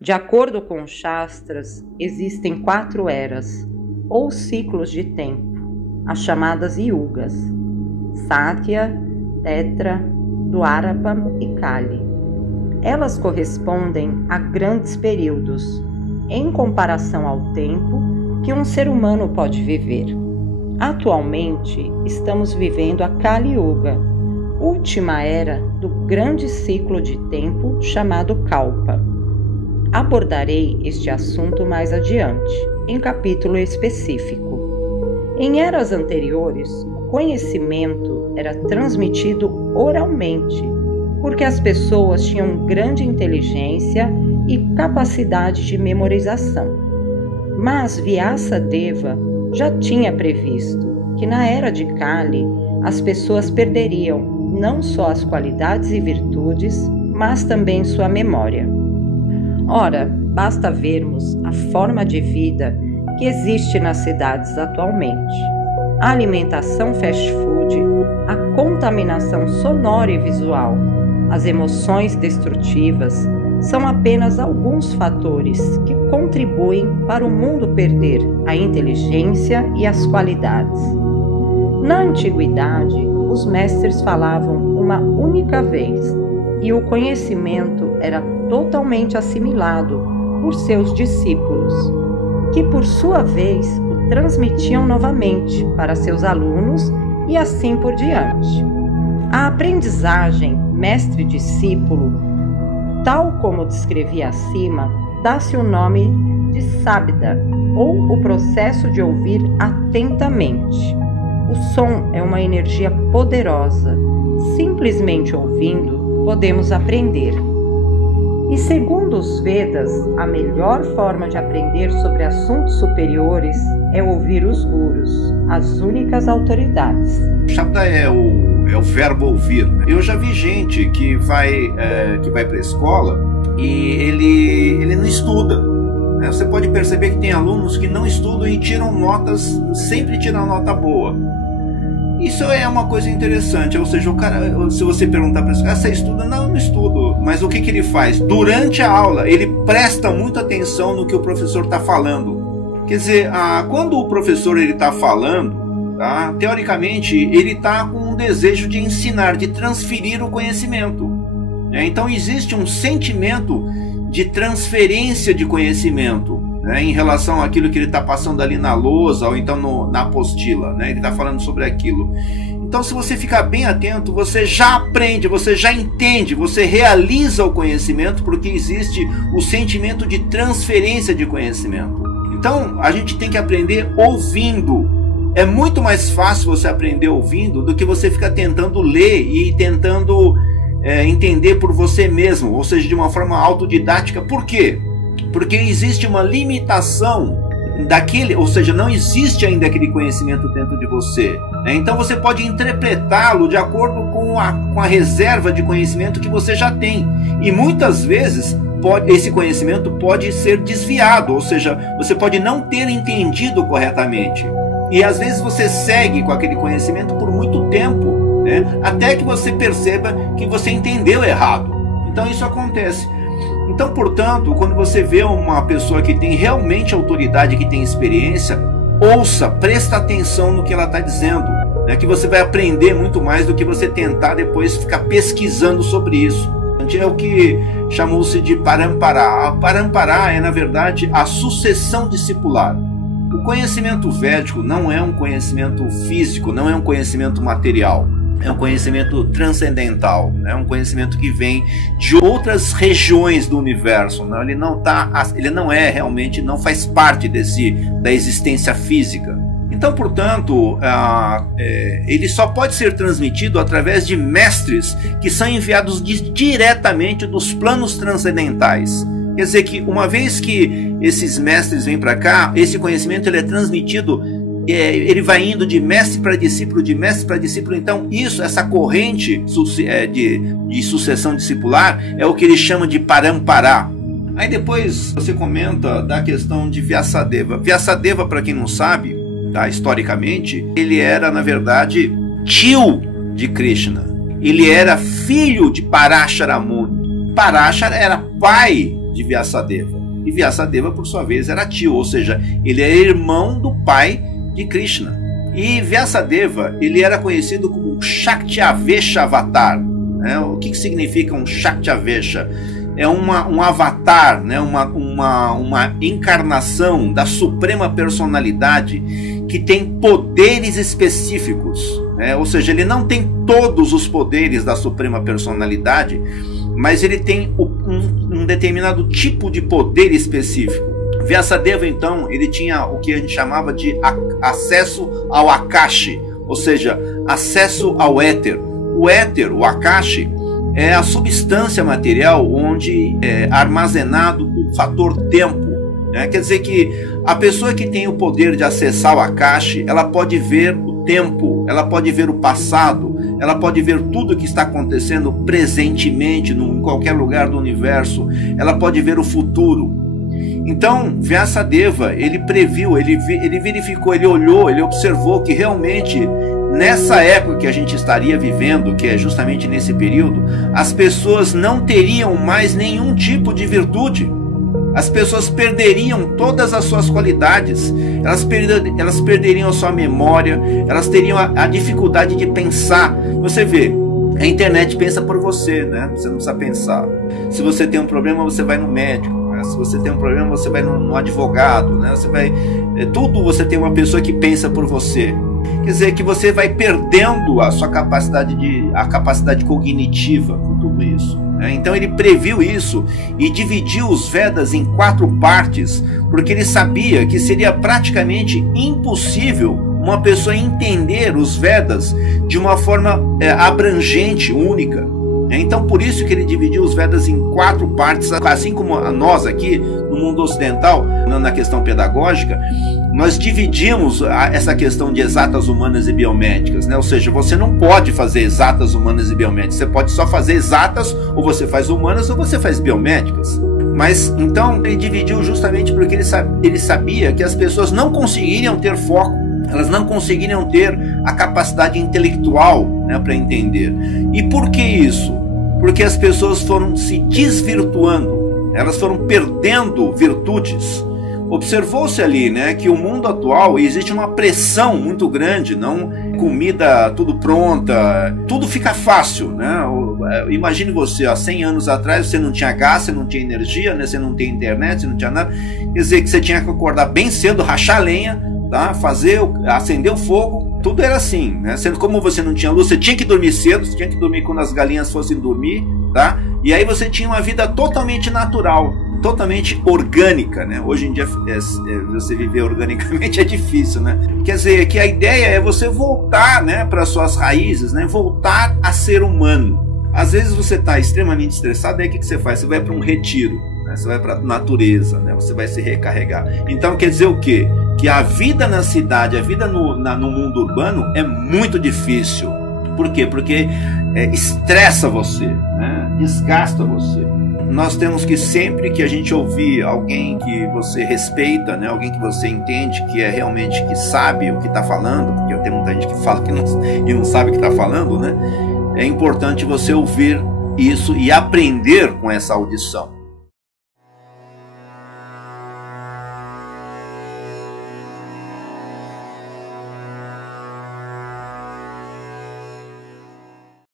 De acordo com os Shastras, existem 4 eras, ou ciclos de tempo, as chamadas Yugas: Satya, Tetra, Dwapara e Kali. Elas correspondem a grandes períodos, em comparação ao tempo que um ser humano pode viver. Atualmente, estamos vivendo a Kali Yuga, última era do grande ciclo de tempo chamado Kalpa. Abordarei este assunto mais adiante, em capítulo específico. Em eras anteriores, o conhecimento era transmitido oralmente, porque as pessoas tinham grande inteligência e capacidade de memorização. Mas Vyasadeva já tinha previsto que na era de Kali as pessoas perderiam não só as qualidades e virtudes, mas também sua memória. Ora, basta vermos a forma de vida que existe nas cidades atualmente. A alimentação fast food, a contaminação sonora e visual, as emoções destrutivas são apenas alguns fatores que contribuem para o mundo perder a inteligência e as qualidades. Na antiguidade, os mestres falavam uma única vez e o conhecimento era totalmente assimilado por seus discípulos, que por sua vez o transmitiam novamente para seus alunos e assim por diante. A aprendizagem mestre-discípulo, tal como descrevi acima, dá-se o nome de Sabda, ou o processo de ouvir atentamente. O som é uma energia poderosa. Simplesmente ouvindo, podemos aprender. E segundo os Vedas, a melhor forma de aprender sobre assuntos superiores é ouvir os gurus, as únicas autoridades. Shabda é o verbo ouvir. Eu já vi gente que vai para a escola e ele não estuda. Você pode perceber que tem alunos que não estudam e tiram notas, sempre tiram nota boa. Isso é uma coisa interessante, ou seja, o cara, se você perguntar para ele, você estuda? Não, eu não estudo. Mas o que ele faz? Durante a aula, ele presta muita atenção no que o professor está falando. Quer dizer, quando o professor está falando, tá, teoricamente, ele está com um desejo de ensinar, de transferir o conhecimento. Então existe um sentimento de transferência de conhecimento, em relação àquilo que ele está passando ali na lousa ou então na apostila, ele está falando sobre aquilo. Então, se você ficar bem atento, você já aprende, você já entende, você realiza o conhecimento, porque existe o sentimento de transferência de conhecimento. Então, a gente tem que aprender ouvindo. É muito mais fácil você aprender ouvindo do que você ficar tentando ler e tentando entender por você mesmo, ou seja, de uma forma autodidática. Por quê? Porque existe uma limitação daquele, ou seja, não existe ainda aquele conhecimento dentro de você. Então você pode interpretá-lo de acordo com a reserva de conhecimento que você já tem. E muitas vezes esse conhecimento pode ser desviado, ou seja, você pode não ter entendido corretamente. E às vezes você segue com aquele conhecimento por muito tempo, até que você perceba que você entendeu errado. Então isso acontece. Então, portanto, quando você vê uma pessoa que tem realmente autoridade, que tem experiência, ouça, presta atenção no que ela está dizendo, que você vai aprender muito mais do que você tentar depois ficar pesquisando sobre isso. É o que chamou-se de Parampara. A Parampara é, na verdade, a sucessão discipular. O conhecimento védico não é um conhecimento físico, não é um conhecimento material. É um conhecimento transcendental, é um conhecimento que vem de outras regiões do universo. Ele não é realmente, não faz parte da existência física. Então, portanto, ele só pode ser transmitido através de mestres que são enviados diretamente dos planos transcendentais. Quer dizer que uma vez que esses mestres vêm para cá, esse conhecimento ele é transmitido. Ele vai indo de mestre para discípulo, de mestre para discípulo. Então essa corrente de sucessão discipular é o que ele chama de Parampara. Aí depois você comenta da questão de Vyasadeva. Vyasadeva, para quem não sabe, tá? Historicamente, ele era, na verdade, tio de Krishna. Ele era filho de Parashara Muni. Parashara era pai de Vyasadeva. E Vyasadeva, por sua vez, era tio, ou seja, ele é irmão do pai de Krishna. E Vyasadeva, ele era conhecido como Shaktyavesha Avatar. Né? O que significa um Shaktyavesha? É um avatar, né? uma encarnação da Suprema Personalidade que tem poderes específicos. Né? Ou seja, ele não tem todos os poderes da Suprema Personalidade, mas ele tem um determinado tipo de poder específico. Vyasadeva, então, ele tinha o que a gente chamava de acesso ao Akashi, ou seja, acesso ao éter. O éter, o Akashi, é a substância material onde é armazenado o fator tempo. Né? Quer dizer que a pessoa que tem o poder de acessar o Akashi, ela pode ver o tempo, ela pode ver o passado, ela pode ver tudo o que está acontecendo presentemente em qualquer lugar do universo, ela pode ver o futuro. Então, Vyasadeva, ele previu, ele verificou, ele olhou, ele observou que realmente nessa época que a gente estaria vivendo, que é justamente nesse período, as pessoas não teriam mais nenhum tipo de virtude. As pessoas perderiam todas as suas qualidades, elas perderiam a sua memória, elas teriam a dificuldade de pensar. Você vê, a internet pensa por você, né? Você não precisa pensar. Se você tem um problema, você vai no médico. Né? Se você tem um problema, você vai no advogado. Né? Tudo você tem uma pessoa que pensa por você. Quer dizer que você vai perdendo a sua capacidade cognitiva com tudo isso. Então ele previu isso e dividiu os Vedas em 4 partes, porque ele sabia que seria praticamente impossível uma pessoa entender os Vedas de uma forma abrangente, única. Então por isso que ele dividiu os Vedas em 4 partes, assim como nós aqui no mundo ocidental, na questão pedagógica, nós dividimos essa questão de exatas humanas e biomédicas, né? Ou seja, você não pode fazer exatas humanas e biomédicas, você pode só fazer exatas, ou você faz humanas ou você faz biomédicas. Mas então ele dividiu justamente porque ele sabia que as pessoas não conseguiriam ter foco, elas não conseguiriam ter a capacidade intelectual, né, para entender. E por que isso? Porque as pessoas foram se desvirtuando, elas foram perdendo virtudes. Observou-se ali, né, que o mundo atual existe uma pressão muito grande, não comida tudo pronta, tudo fica fácil, né? Imagine você, há 100 anos atrás você não tinha gás, você não tinha energia, né? Você não tinha internet, você não tinha nada, quer dizer que você tinha que acordar bem cedo, rachar lenha, tá? Acender o fogo, tudo era assim, né? Sendo como você não tinha luz, você tinha que dormir cedo, você tinha que dormir quando as galinhas fossem dormir, tá? E aí você tinha uma vida totalmente natural, totalmente orgânica, né? Hoje em dia você viver organicamente é difícil, né? Quer dizer que a ideia é você voltar, né, para suas raízes, né? Voltar a ser humano. Às vezes você está extremamente estressado, aí o que você faz? Você vai para um retiro, né? Você vai para a natureza, né? Você vai se recarregar. Então quer dizer o quê? Que a vida na cidade, a vida no mundo urbano é muito difícil. Por quê? Porque estressa você, né? Desgasta você. Nós temos que sempre que a gente ouvir alguém que você respeita, né, alguém que você entende que é realmente que sabe o que está falando, porque tem muita gente que fala que não sabe o que está falando, né? É importante você ouvir isso e aprender com essa audição.